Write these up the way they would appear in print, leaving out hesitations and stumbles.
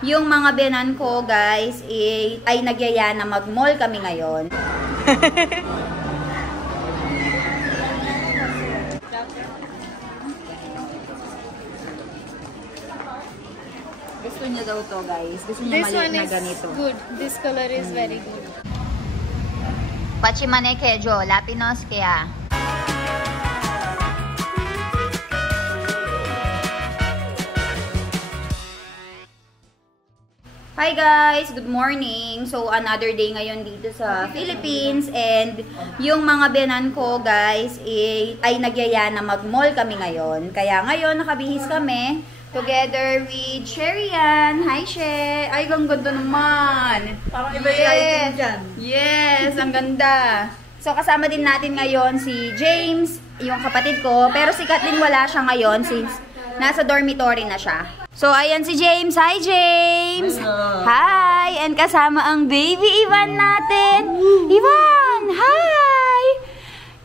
Yung mga biyanan ko, guys, ay nagyaya na mag-mall kami ngayon. Gusto niya daw to, guys. Gusto niya maliit na ganito. Good. This color is very good. Pachimane kejo, lapinos kaya. Hi guys! Good morning! So, another day ngayon dito sa Philippines and yung mga biyanan ko guys ay nagyaya na mag-mall kami ngayon. Kaya ngayon nakabihis kami together with Sherian. Hi She! Ay, ang ganda naman! Parang iba yung item dyan. Yes! Ang ganda! So, kasama din natin ngayon si James, yung kapatid ko. Pero si Kathleen wala siya ngayon since nasa dormitory na siya. So, ayan si James. Hi, James! Hello. Hi! And kasama ang baby Ivan natin. Ivan! Hi!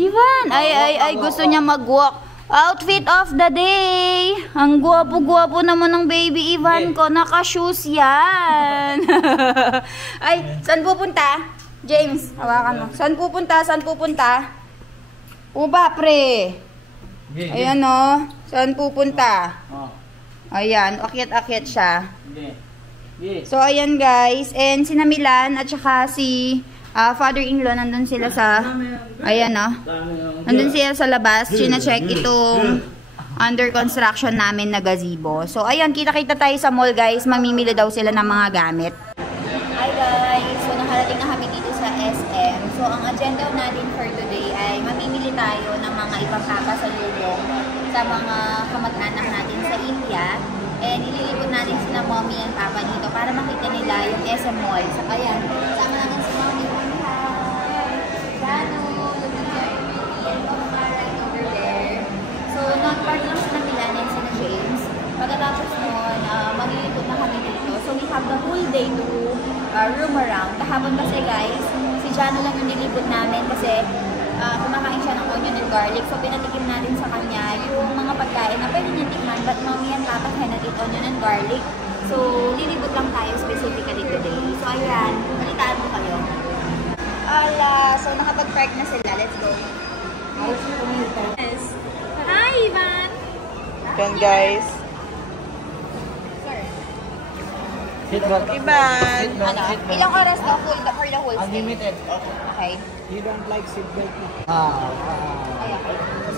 Ivan! Ay, gusto niya mag-walk. Outfit of the day! Ang guwapo-guwapo naman ng baby Ivan ko. Naka-shoes yan. Ay, saan pupunta? James, hawakan mo. Saan pupunta? Saan pupunta? Uba, pre. Ayan o. Saan pupunta? Ayan, akyat-akyat siya. So, ayan guys. And si Namilan at saka si father-in-law, nandun sila sa, ayan o. Nandun sila sa labas. China-check itong under construction namin na gazebo. So, ayan, kita-kita tayo sa mall guys. Mamimili daw sila ng mga gamit. Hi guys. So, nakarating na kami dito sa SM. So, ang agenda natin for today ay mamimili tayo ng mga ipagpapasalubong sa mga kamag-anak natin sa India. And ililipot natin sila mommy and papa dito para makita nila yung SM Mall. So, ayan. Sama natin si mommy. Dano, and mga right over there. So, non-part lang sila nila and sila James. Pagkatapos nun, maglilipot na kami dito. So, we have the whole day to room around. Kahapon kasi guys, si Jano lang yung nilipot namin kasi kumakain siya ng onion and garlic. So, pinatikim natin sa kanya yung mga pagkain na pwede niya tikman. But mommy and papa cannot eat onion and garlic. So, lilibot lang tayo specifically today. So, ayan. Balitaan mo kayo. Ala, so nakapag-park na sila. Let's go. Yes. Hi, Ivan! Yan guys. Ivan! Ano? Ilang oras daw for the whole stay? Unlimited. Okay. You don't like seatbelt?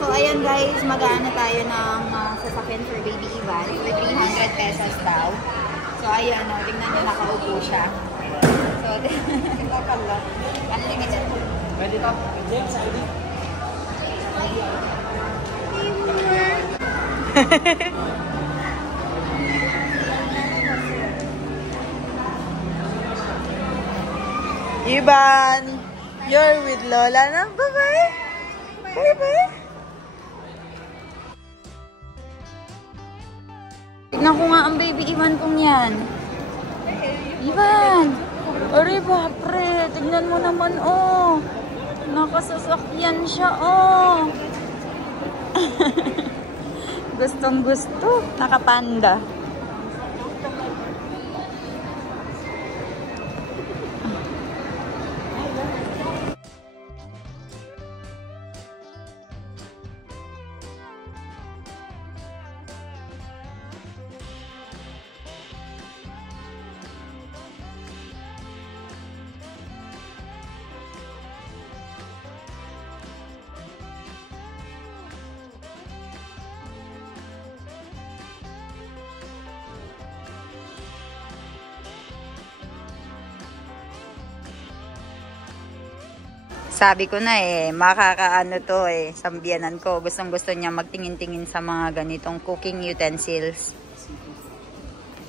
So, ayan guys, mag-aano tayo ng sasakyan for baby Ivan for 300 pesos daw. So, ayan, tingnan nyo, nakaupo siya. So, unlimited. Pwede ka, James, ID? Ivan, you're with Lola na. Bye-bye. Bye-bye. Tignan ko nga ang baby Ivan kong yan. Ivan! Aray ba, pre? Tignan mo naman, oh. Nakasasakyan siya, oh. Gustong gusto. Nakapanda. Sabi ko na makakaano to sambiyanan ko. Gustong gusto niya magtingin-tingin sa mga ganitong cooking utensils.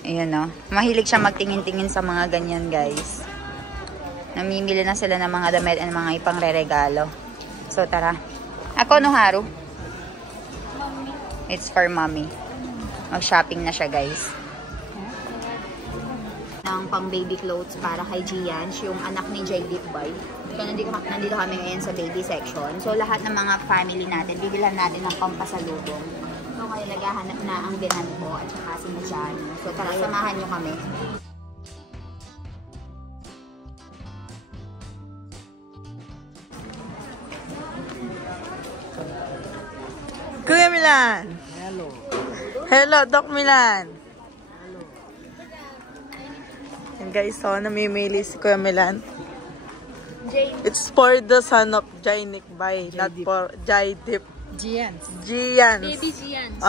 Ayan o. Mahilig siya magtingin-tingin sa mga ganyan guys. Namimili na sila ng mga damit and mga ipangre-regalo. So tara. Ako no Haru? It's for mommy. Mag-shopping na siya guys. Ng pang baby clothes para kay Gian, yung anak ni JD Boy. So, nandito kami ngayon sa baby section. So, lahat ng mga family natin, bibilhan natin ng pampasalubong. So, ngayon naghahanap na ang binan ko at saka si Machano. So tara, samahan nyo kami. Kuya Milan! Hello. Hello, Doc Milan! And guys, so namimili si Kuya Milan. It's for the son of Jainik Bay, not for Jaidip. Gians. Gians. Baby Gians.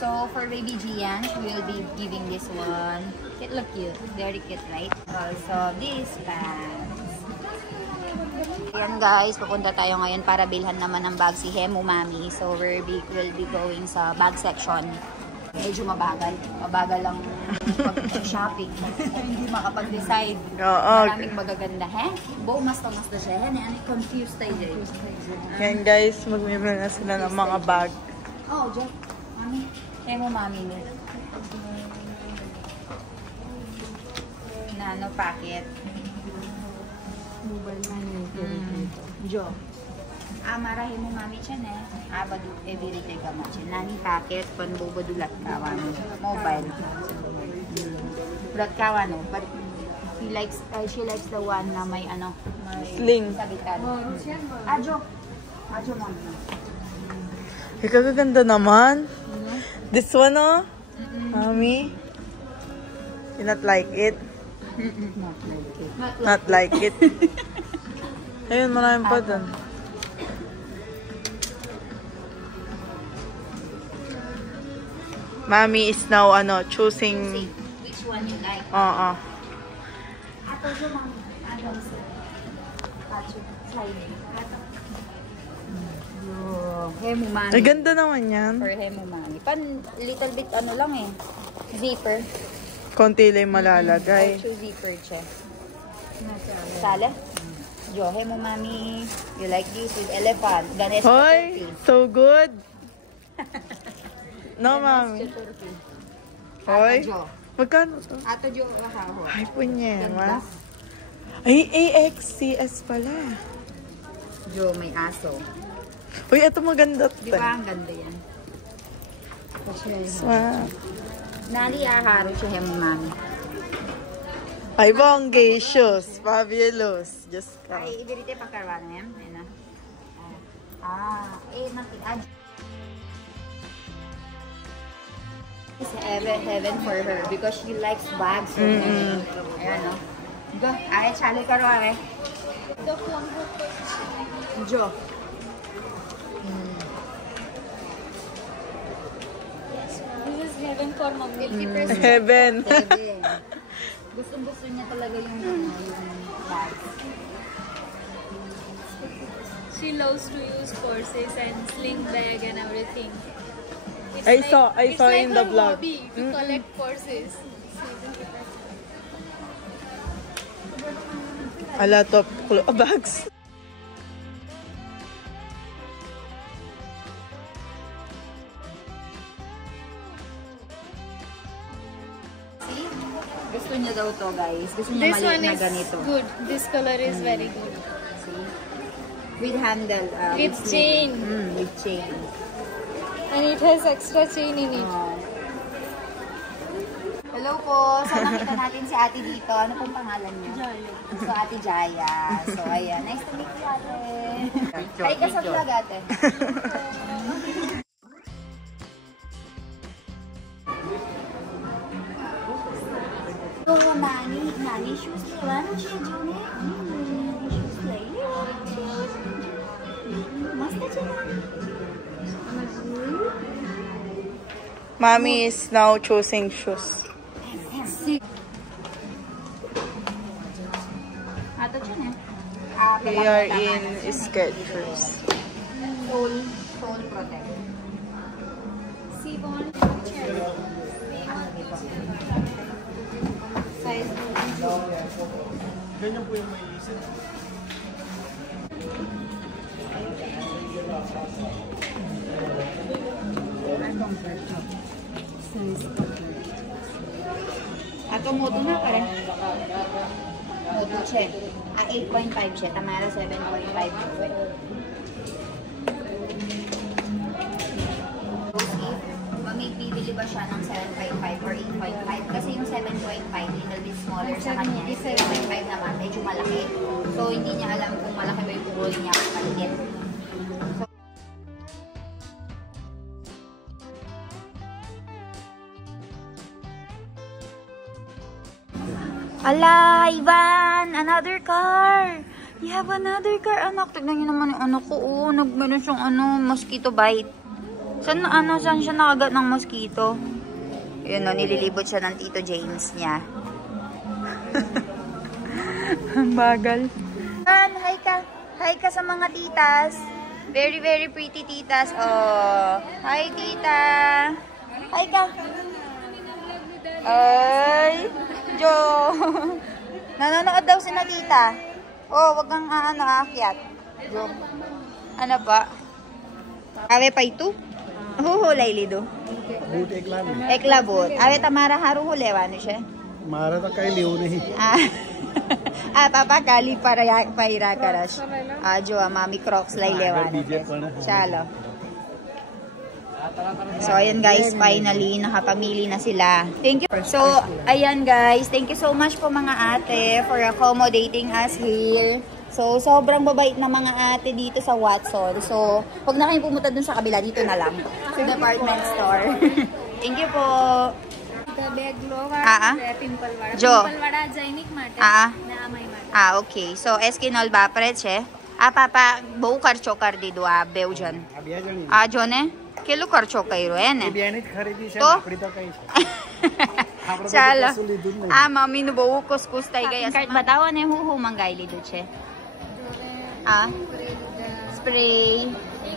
So for baby Gians, we will be giving this one. It look cute. Very cute, right? Also, this pants. Ayan guys, pupunta tayo ngayon para bilhan naman ng bag si Hemu Mami. So we'll be going sa bag section. Medyo mabagal. Mabagal lang pag-shopping. Hindi makapag-decide. Maraming magaganda. Mas na siya. Confused tayo dyan. Yan guys, magmimili na sila ng mga bag. Oh, Jack. Mami. Hemu Mami ni. Nano packet. Mobile money. Jo. Mara Hemu Mami siya na. Badu everyday ka mo siya. Nani packet panbubudulat kawan. Mobile. Bulat kawan no. But she likes the one na may ano, may Sling. sabitan. Jo. Jo Mami. Kagaganda naman. This one, oh. Mommy. You not like it? Not like it. Ayun, maraming pa dun. Mommy is now, choosing... Which one you like? Oo. Jo Mami. Hemu Mami. Ay, ganda naman yan. For Hemu Mami. Little bit lang eh. Zipper. Konti lang malalagay. Also zipper siya. Sala? Jo, Hemu Mami. You like this with elephant. Ganesh Hoy, Chaturthi. so good. No, Mommy. Chaturthi. Hoy. Ato Jo. Magkano to? Ato Jo. Wahaho. Ay, punyema. Ay, AXCS pala. Jo, may aso. Uy, ito maganda to. Di ba ang ganda yan? Wow. Nali aharo siya Hemu Mami. Ay, bongacious. Fabulous. Just ka. Ay, ibirite pagkarwa na yan. Ayun na. It's heaven for her because she likes bags. Ayan, no? Go. Ay, chalo ka ro, ay. Jo. This is heaven for mommy. Heaven. Gusto niya talaga yung bags. She loves to use purses and sling bag and everything. I saw in the vlog. Hobby to collect purses. A lot of bags. See? Gusto niya daw to, guys. Gusto niya This maliit one na is ganito. good. This color is very good. See? With handle. With chain. With chain. And it has extra chain in it. Hello po. So, nakita natin si ate dito. Ano pong pangalan niyo? Jaya. So, ate Jaya. So, ayan. Nice to meet you, ate. Ay ka sa vlog, ate. So, nani shoes lewa na siya, June. Shoes lewa. Masta siya. Mommy is now choosing shoes. Ato siya na. We are in Skechers. Soul Protect. Sibon. Size Ganyan po yung may isa. Ato moto na pare. Moto siya. 8.5 siya. Tamara 7.5. May bibili ba siya ng 7.5 or 8.5? Kasi yung 7.5 little bit smaller sa kanya. Yung 7.5 naman medyo malaki. So hindi niya alam kung malaki ba yung roll niya o maliit. So, ala, Ivan! Another car! You have another car, anak. Tignan niyo naman yung anak ko. Oh, meron siyang mosquito bite. Saan siya nakagat ng mosquito? Yun o, nililibot siya ng Tito James niya. Ang bagal. Hi ka. Hi ka sa mga titas. Very, very pretty titas. Oh, hi tita. Hi ka. Ay, Jo. Nanonood daw si na tita. Oh, wag kang aakyat. Jo. Ano pa? Awe pa ito? Huhulay lido. Boot एक लाख में एकला बोत. Awe tamara haru huleવાનું siya. मारा तो कई लियो नहीं Papa kali para paira karas. Jo mami Crocs lay lewanan. Chalo. So ayan guys, finally nakapamili na sila. Thank you. So ayan guys, thank you so much po mga ate for accommodating us here. So, sobrang babait na mga ate dito sa Watson. So, huwag na kayong pumunta dun sa kabila. Dito na lang. Sa department store. Thank you po. Jo. Okay. So, eskinol ba preche? Papa, bau karcho kar di do Belgian. Jo ne? Kilo karcho kairo ne? To? Chala. Mami no bau kuskus tay gayas. Kart batawan ne huhu manggaili duche. Spray,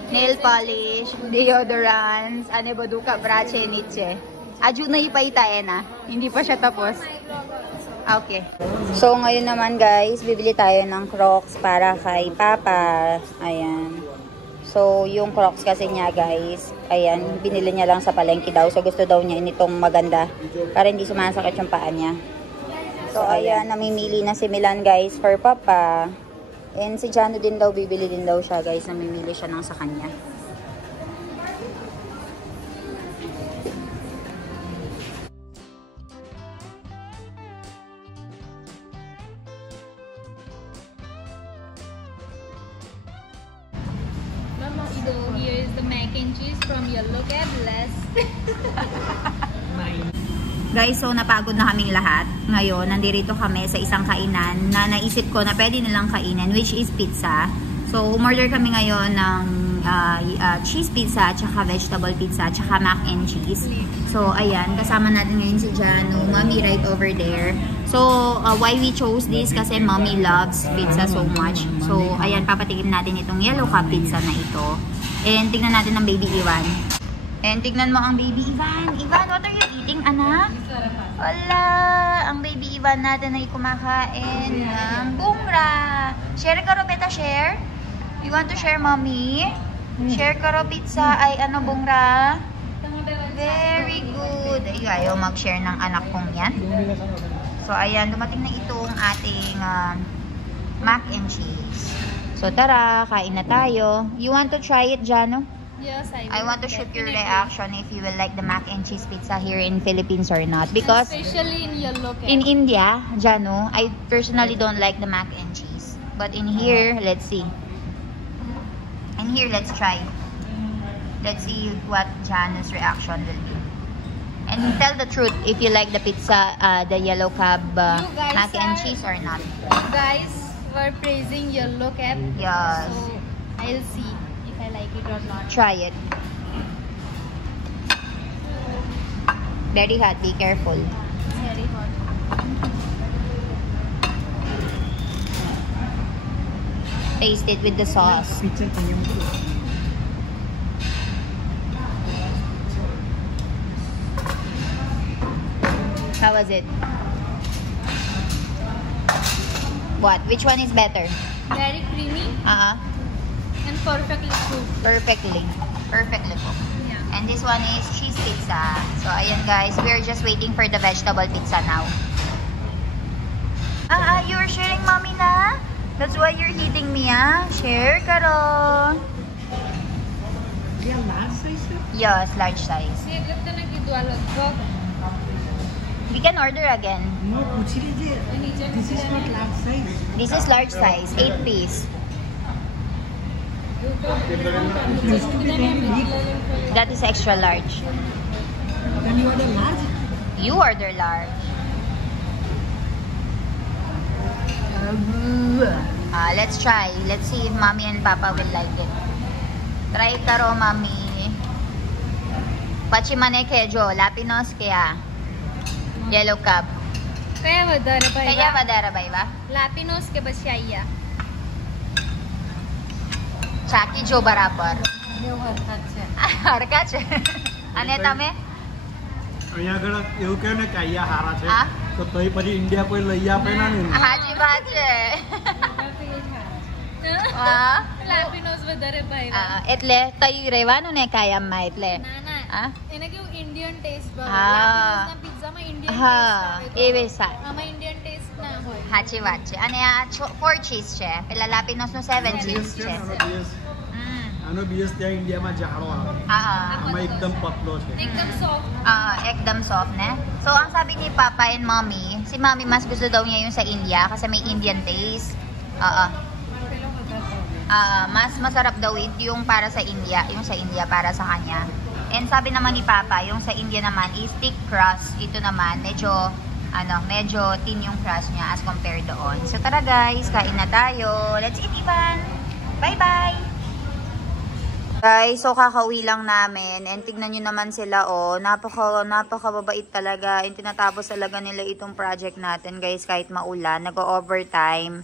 nail polish, deodorants, baduka, brache, niche. Aju na ipaita na. Hindi pa siya tapos. Okay. So, ngayon naman guys, bibili tayo ng Crocs para kay Papa. Ayan. So, yung Crocs kasi niya guys, ayan, binili niya lang sa palengke daw. So, gusto daw niya initong maganda para hindi sumasakit yung paa niya. So, ayan, namimili na si Milan guys for Papa. And si Jano din daw, bibili din daw siya guys, namimili siya ng sa kanya. Mama, here is the mac and cheese from Yellow Cab. Guys, so napagod na kaming lahat. Ngayon, nandito kami sa isang kainan na naisip ko na pwede nilang kainin, which is pizza. So, umorder kami ngayon ng cheese pizza, tsaka vegetable pizza, tsaka mac and cheese. So, ayan, kasama natin ngayon si Jano, Mommy right over there. So, why we chose this? Kasi Mommy loves pizza so much. So, ayan, papatikim natin itong Yellow Cab pizza na ito. And tignan natin ang baby Ivan. And tignan mo ang baby Ivan. Ivan, what are you eating, anak? Wala! Ang baby Ivan natin ay kumakain ng bungra. Share ka ro, beta, share? You want to share, mommy? Share ka ro, pizza ay bungra? Very good. Ayaw mag-share ng anak kong yan. So, ayan, dumating na itong ating mac and cheese. So, tara, kain na tayo. You want to try it, Jano? Yes, I want to shoot your reaction if you will like the mac and cheese pizza here in Philippines or not. Because especially in Yellow Cab. in India, Jano, I personally don't like the mac and cheese. But in here, let's see. In here, let's try. Let's see what Jano's reaction will be. And tell the truth if you like the pizza, the Yellow Cab mac and cheese or not. Guys, we're praising Yellow Cab. Yes. So, I'll see if I like it or not. Try it. Very hot, be careful. It's very hot. Taste it with the sauce. How was it? What? Which one is better? Very creamy and perfectly cooked. Perfectly. Perfectly cooked. Yeah. And this one is cheese pizza. So, ayan guys, we're just waiting for the vegetable pizza now. You're sharing, mommy na? That's why you're hitting me, ah? Share, Karo. Yeah, large size? Yes, large size. We can order again. No, this is not large size. This is large size, 8 piece. It needs to be very big. That is extra large. Then you order large? You order large. Let's try. Let's see if mommy and papa will like it. Try Karo, mommy. Pachimane kejo, lapinos kaya. Yellow cup. Kaya Madara ba? Lapinos ke basiya. Chaki jo barabar. Harka છે અને તમે અહીંયા આગળ એવું કહે ને કે અહીંયા હારા છે હા? તો તઈ પછી ઇન્ડિયા કોઈ લઈ આપે ના ને હાજી વાત છે Lapinos વધારે ભાઈ. એટલે તઈ રહેવાનું ને કાયમમાં એટલે ના હા? એને કેવું ઇન્ડિયન ટેસ્ટ ભાવે. હા. લાપિનોસના પિઝામાં ઇન્ડિયન હા ટેસ્ટ આવે. એવી સારી આમાં ઇન્ડિયન ટેસ્ટ ના હોય. સાચી વાત છે અને આ 4 ચીઝ છે પેલા લાપિનોસનું 7 ચીઝ છે આનો બીએસ ત્યાં ઇન્ડિયામાં જાડો આવે હા આમાં એકદમ પતલો છે એકદમ soft. Ekdam soft na. So, ang sabi ni Papa and Mommy, si Mommy mas gusto daw niya yung sa India kasi may Indian taste. Mas masarap daw yung para sa India, yung sa India para sa kanya. And sabi naman ni Papa, yung sa India naman is thick crust. Ito naman, medyo thin yung crust niya as compared doon. So, tara guys, kain na tayo. Let's eat, Ivan! Bye-bye! Guys, so kakauwi lang namin and tignan nyo naman sila napakababait talaga and tinatapos talaga nila itong project natin guys kahit maulan, nag-overtime.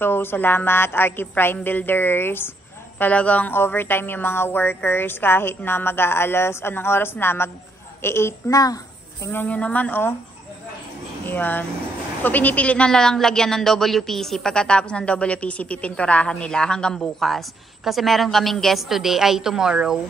So, salamat Archie Prime Builders. Talagang overtime yung mga workers kahit na mag-aalas, anong oras na? Mag-8 na. Tingnan nyo naman Ayan. So, pinipilit na lang lagyan ng WPC. Pagkatapos ng WPC, pipinturahan nila hanggang bukas. Kasi meron kaming guest tomorrow.